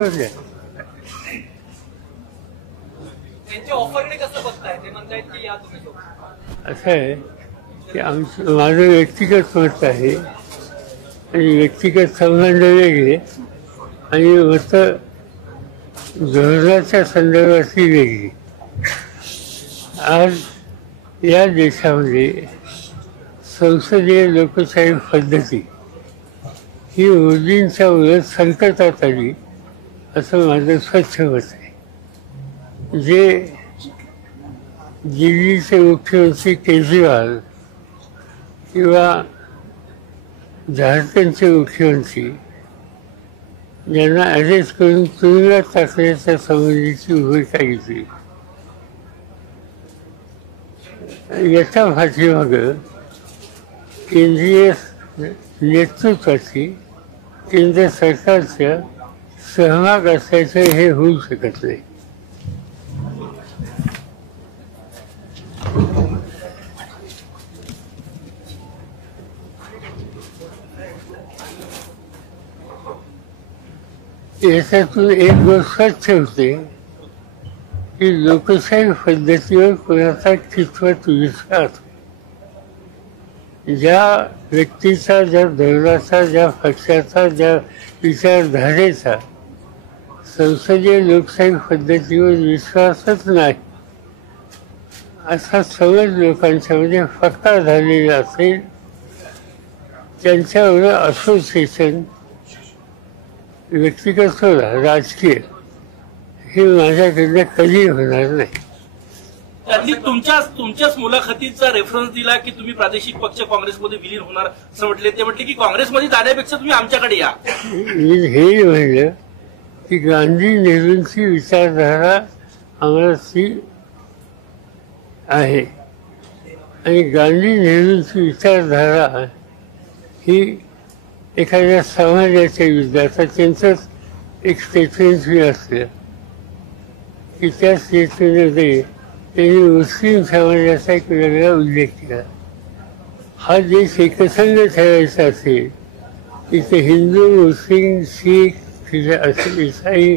असं आहे की माझं व्यक्तिगत मत आहे आणि व्यक्तिगत संबंध वेगळे आणि मत धोरणाच्या संदर्भातली वेगळी. आज या देशामध्ये संसदीय लोकशाही पद्धती ही मोदींच्या उलट संकटात आली असं माझं स्वच्छ मत आहे. जे दिल्लीचे मुख्यमंत्री केजरीवाल किंवा झारखंडचे मुख्यमंत्री यांना अरेस्ट करून तुरुंगात टाकण्याच्या संबंधीची भूमिका घेतली, याच्या पाठीमागं केंद्रीय नेतृत्वाची केंद्र सरकारच्या सहभाग असल्याचं हे होऊ शकत नाही. याच्यातून एक गोष्ट स्वच्छ होते की लोकशाही पद्धतीवर कोणाचा कितपत विश्वास, ज्या व्यक्तीचा, ज्या धोरणाचा, ज्या पक्षाचा, ज्या विचारधारेचा संसदीय लोकशाही पद्धतीवर विश्वासच नाही असा समज लोकांच्यामध्ये पक्का झालेला असेल, त्यांच्यावर असोसिएशन व्यक्तिगत सोडा राजकीय हे माझ्याकडनं कधी होणार नाही. त्यांनी तुमच्याच मुलाखतीचा रेफरन्स दिला की तुम्ही प्रादेशिक पक्ष काँग्रेसमध्ये विलीन होणार असं म्हटले. ते म्हटले की काँग्रेसमध्ये जाण्यापेक्षा तुम्ही आमच्याकडे या. मी हे म्हणलं की गांधी नेहरूंची विचारधारा आम्हाला ती आहे आणि गांधी नेहरूंची विचारधारा ही एखाद्या समाजाच्या विद्यार्थ्या त्यांचंच एक स्टेटमेंट मी असलं की त्या स्टेटमेंटमध्ये त्यांनी मुस्लिम समाजाचा एक वेगळा उल्लेख केला. हा देश एकसंघ ठेवायचा असेल तिथे हिंदू, मुस्लिम, शीख, इसाई,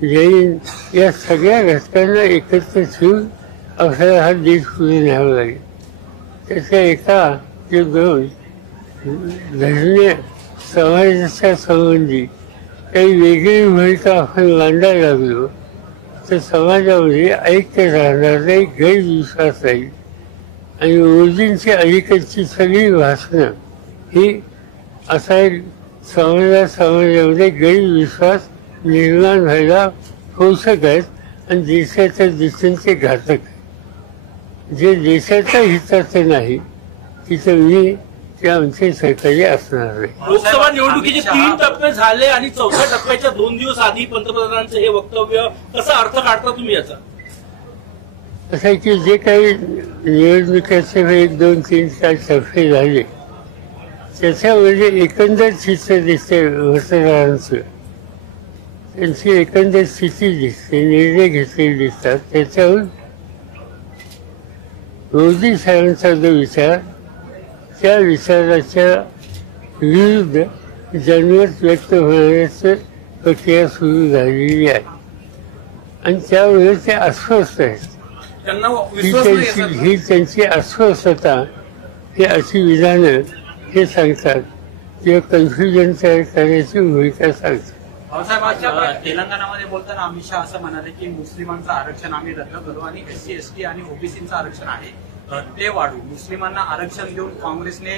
जैन या सगळ्या घटकांना एकत्र ठेवून आपल्याला हा देश पुढे न्यावा लागेल. त्याच्या एका ते दोन धर्मीय समाजाच्या संबंधी काही वेगळी भूमिका आपण मांडायला लागलो तर समाजामध्ये ऐक्य राहणार नाही, गैरविश्वास राहील आणि मोदींची अलीकडची सगळी भाषणं ही असा एक समाजामध्ये गैरविश्वास निर्माण व्हायला पोषक आहेत आणि देशाच्या दृष्टीने घातक आहे. जे देशाच्या हिताचं नाही तिथं मी ते आमचे सहकारी असणार आहे. लोकसभा निवडणुकीचे 3 टप्पे झाले आणि 4थ्या टप्प्याच्या 2 दिवस आधी पंतप्रधानांचं हे वक्तव्य कसा अर्थ काढता तुम्ही याचा? असं आहे की जे काही निवडणुकीचे 1, 2, 3, 4 टप्पे झाले त्याच्यामध्ये एकंदर चित्र दिसते मतदारांचं, त्यांची एकंदर स्थिती दिसते, निर्णय घेतलेले दिसतात. त्याच्याहून मोदी साहेबांचा जो विचार त्या विचाराच्या विरुद्ध जनमत व्यक्त होण्याचं प्रक्रिया सुरू झालेली आहे आणि त्यामुळे ते अस्वस्थ आहेत. ही त्यांची अस्वस्थता ही अशी विधानं हे सांगतात किंवा कन्फ्युजन तयार करण्याची भूमिका सांगतात. तेलंगणामध्ये बोलताना अमित शहा असं म्हणाले की मुस्लिमांचं आरक्षण आम्ही रद्द करू आणि SC, ST आणि ओबीसीचं आरक्षण आहे ते वाढू. मुस्लिमांना आरक्षण देऊन काँग्रेसने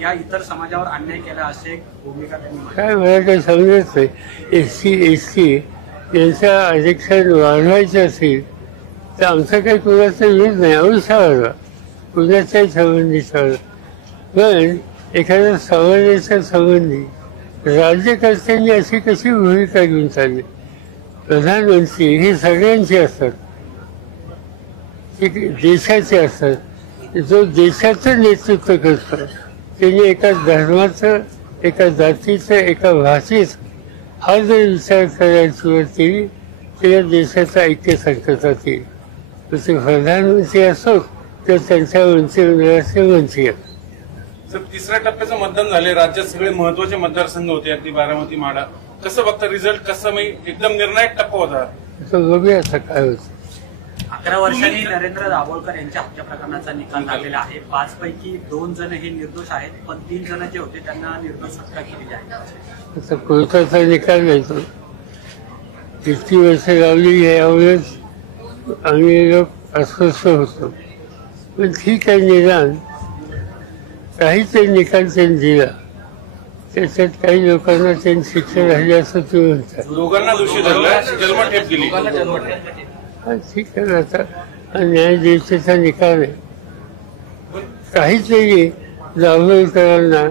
या इतर समाजावर अन्याय केला असे भूमिका त्यांनी. काय मला काही समजत नाही. SC, ST यांचं आरक्षण वाढवायचं असेल तर आमचा काही कुणाचा विरोध नाही, औषधावर कुणाच्याही संबंधीचा. पण एखाद्या समाजाच्या संबंधी राज्यकर्त्यांनी अशी कशी भूमिका घेऊन चालली? प्रधानमंत्री हे सगळ्यांचे असतात, देशाचे असतात. जो देशाचं नेतृत्व करतो त्यांनी एका धर्माचं, एका जातीचं, एका भाषेचं हा जर विचार करायला सुरुवात केली तर देशाचं ऐक्य संकटात येईल. तसे प्रधानमंत्री असो तर त्यांच्या मंत्रिमंडळाचे मंत्री असो. तिसऱ्या टप्प्याचं मतदान झाले. राज्यात सगळे महत्वाचे मतदारसंघ होते, अगदी बारामती, माढा. कसं बघता रिझल्ट कसं एकदम निर्णायक टप्पा होता? असं बघूया आता काय होतं. 11 वर्षांनी नरेंद्र दाभोळकर यांच्या हत्या प्रकरणाचा निकाल लागलेला आहे. 5 पैकी 2 जण हे निर्दोष आहेत, पण 3 जण जे होते त्यांना निर्दोष सुटका केलेली आहे. आता कोर्टाचा निकाल द्यायचो. इतकी वर्ष लावली यावेळेस आम्ही लोक अस्वस्थ होतो, पण ठीक आहे, निदान काहीतरी निकाल त्यांनी दिला. त्याच्यात काही लोकांना त्यांनी शिक्षा झाली असं तुम्ही म्हणतात. दोघांना दोषी धरलं, जन्मठेप दिली. हा ठीक आहे, आता न्यायाधीशाचा निकाल आहे. काहीतरी जावळकरांना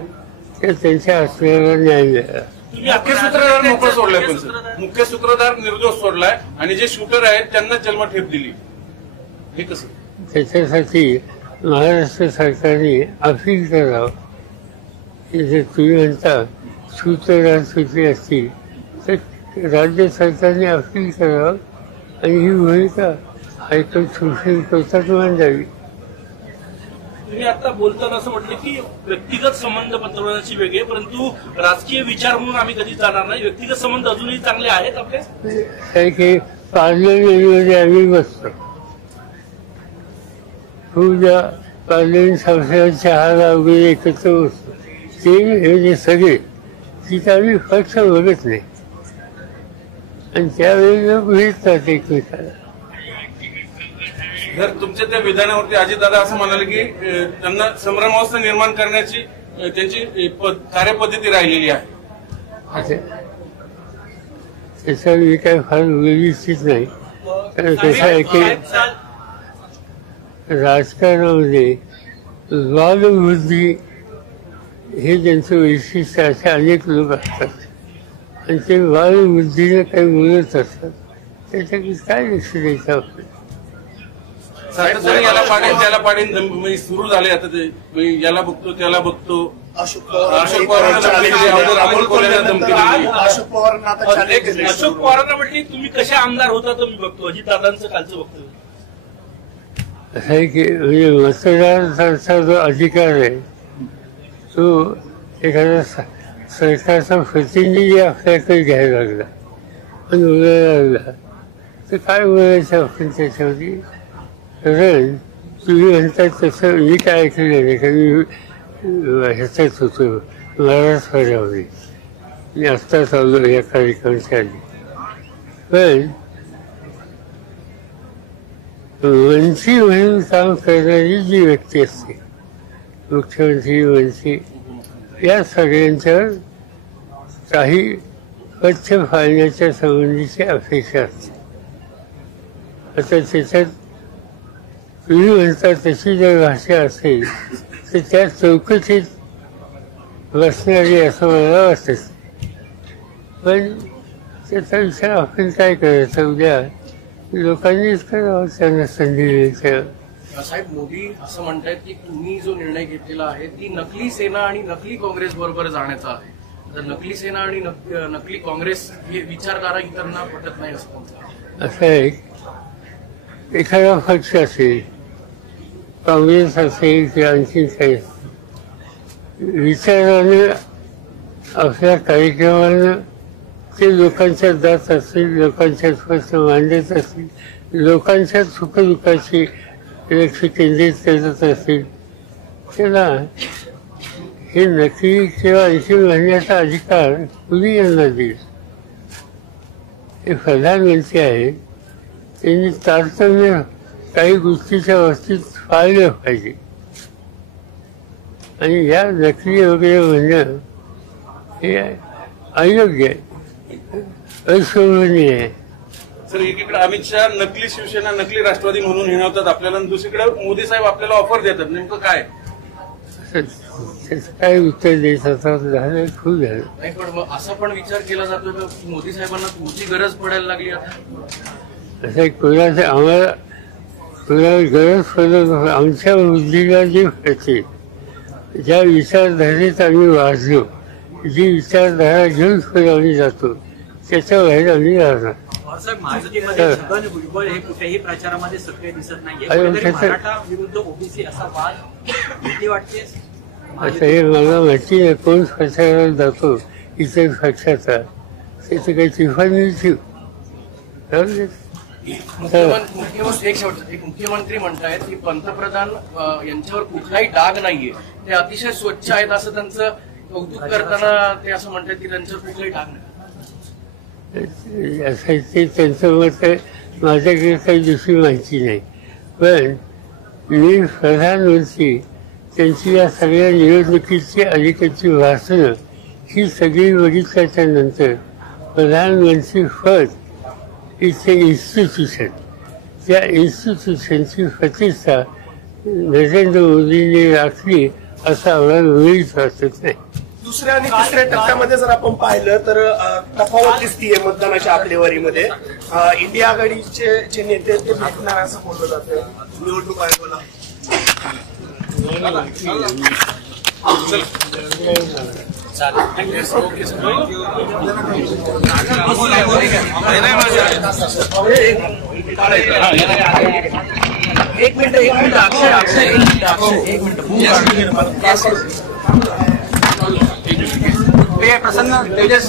त्यांच्या असलेला न्याय मिळाला. मुख्य सूत्रधार मोकळा सोडलाय, पण मुख्य सूत्रधार निर्दोष सोडलाय आणि जे शूटर आहेत त्यांना जन्मठेप दिली. हे कसं? त्याच्यासाठी महाराष्ट्र सरकारने अपील करावं. जर तुम्ही म्हणता सूत्रधार सुटली असती तर राज्य सरकारने अपील करावं आणि ही भूमिका हायकोर्ट सुप्रीम कोर्टात मांडावी. तुम्ही आता बोलताना असं म्हटलं की व्यक्तिगत संबंध पंतप्रधानांशी वेगळे, परंतु राजकीय विचार म्हणून आम्ही कधी जाणार नाही. व्यक्तिगत संबंध अजूनही चांगले आहेत आपले. काय की पार्लमेंटमध्ये आम्ही बसतो, उद्या पार्लमेंट संसदेत चहाला वगैरे एकत्र बसतो. ते म्हणजे सगळे तिथं आम्ही पक्ष बघत नाही आणि त्यावेळी लोक भेटतात एकमेकाला. जर तुमच्या त्या विधानावरती अजितदादा असं म्हणाले की त्यांना संभ्रमावस्था निर्माण करण्याची त्यांची कार्यपद्धती राहिलेली आहे. त्याचा मी काय फार व्यवस्थित नाही, कारण कसं आहे की राजकारणामध्ये वादबुद्धी हे त्यांचं वैशिष्ट्य. असे अनेक लोक असतात आणि ते वादबुद्धीने काही बोलत असतात. त्याच्याकडे काय लक्ष द्यायचं आपण? सातत्याने याला पाडेन त्याला पाडेन सुरू झाले. आता ते याला बघतो त्याला बघतो. अशोक पवारांना म्हटले तुम्ही कसे आमदार होता तर मी बघतो. अजितदादांचं कालचं बघतो. असं आहे की म्हणजे मतदारांचा जो अधिकार आहे तो एखाद्या सरकारचा प्रतिनिधी आपल्याकडे घ्यायला लागला आणि बोलायला लागला तर काय बोलायचं आपण त्याच्यावरती? कारण तुम्ही म्हणतात तसं मी काय ऐकलं नाही, कारण मी ह्याच्यात होतो महाराष्ट्रामध्ये. मी आत्ताच आलो या कार्यक्रमाच्या आधी. पण मंत्री म्हणून काम करणारी जी व्यक्ती असते, मुख्यमंत्री, मंत्री, या सगळ्यांच्यावर काही पक्ष फाळण्याच्या संबंधीची अपेक्षा असते. आता त्याच्यात तुम्ही म्हणता तशी जर भाषा असेल तर त्या चौकशीत बसणारी असं मला वाटत. पण त्याचा विचार आपण काय करायचा? उद्या लोकांनीच करावं त्यांना संधी द्यायच्या. साहेब, मोदी असं म्हणतायत की तुम्ही जो निर्णय घेतलेला आहे ती नकली सेना आणि नकली काँग्रेस बरोबर जाण्याचा आहे. तर नकली सेना आणि नकली काँग्रेस हे विचारधारा इतरांना पटत नाही असं. असं एक एखादा पक्ष असेल, काँग्रेस असेल किंवा आणखी काही, विचाराने आपल्या कार्यक्रमानं ते लोकांच्यात जात असतील, लोकांच्यात प्रश्न मांडत असतील, लोकांच्या सुखदुःखाची लक्ष केंद्रित करत असतील, त्याला हे नक्की किंवा आणखी म्हणण्याचा अधिकार कुणी यांना देईल? हे प्रधानमंत्री आहेत, त्यांनी तारतम्य काही गोष्टीच्या बाबतीत पाळलं पाहिजे. आणि या नकली वगैरे म्हणणं हे अयोग्य आहे, अशोभनीय आहे. सर, एकीकडे अमित शहा नकली शिवसेना नकली राष्ट्रवादी म्हणून हिणवतात आपल्याला, दुसरीकडे मोदी साहेब आपल्याला ऑफर देतात. नेमकं काय? त्याचं काय उत्तर द्यायचं झालं, खूप झालं. नाही, पण मग असा पण विचार केला जातो की मोदी साहेबांना तुमची गरज पडायला लागली आता. असं कोणाचं आम्हाला कोणाला गरज पडत नाही. आमच्या बुद्धीला जी कळते, ज्या विचारधारेत आम्ही वाढलो, जी विचारधारा घेऊन पुढे आम्ही जातो, त्याच्या बाहेर आम्ही राहणार. महायुतीमध्ये छगन भुजबळ हे कुठेही प्रचारामध्ये सक्रिय दिसत नाहीये. मराठा विरुद्ध ओबीसी असा वाद भीती वाटते असं हे मला माहिती नाही. कोण प्रचारात जातो इतर पक्षाचा, त्याचं काही चिफा मिळतील. मुख्यमंत्री म्हणतायत की पंतप्रधान यांच्यावर कुठलाही डाग नाहीये, ते अतिशय स्वच्छ आहेत असं त्यांचं कौतुक करताना ते असं म्हणतात की त्यांच्यावर कुठलाही डाग नाही. असं ते त्यांचं मत आहे. माझ्याकडे काही दुसरी माहिती नाही. पण मी प्रधानमंत्री त्यांची या सगळ्या निवडणुकीची अलीकडची भाषणं ही सगळी बघितल्याच्या नंतर प्रधानमंत्री पद इट्स ए इन्स्टिट्यूशन. त्या इन्स्टिट्यूशनची प्रतिष्ठा नरेंद्र मोदींनी राखली असं आम्हाला मुळीच वाटत नाही. दुसऱ्या आणि तिसऱ्या टप्प्यामध्ये जर आपण पाहिलं तर तफावत दिसतीये मतदानाच्या आकडेवारीमध्ये. इंडिया आघाडीचे जे नेते ते भेटणार असं बोललं जातं निवडणूक आयोगाला. एक मिनिट अक्षय एक मिनिट प्रसन्न तेजस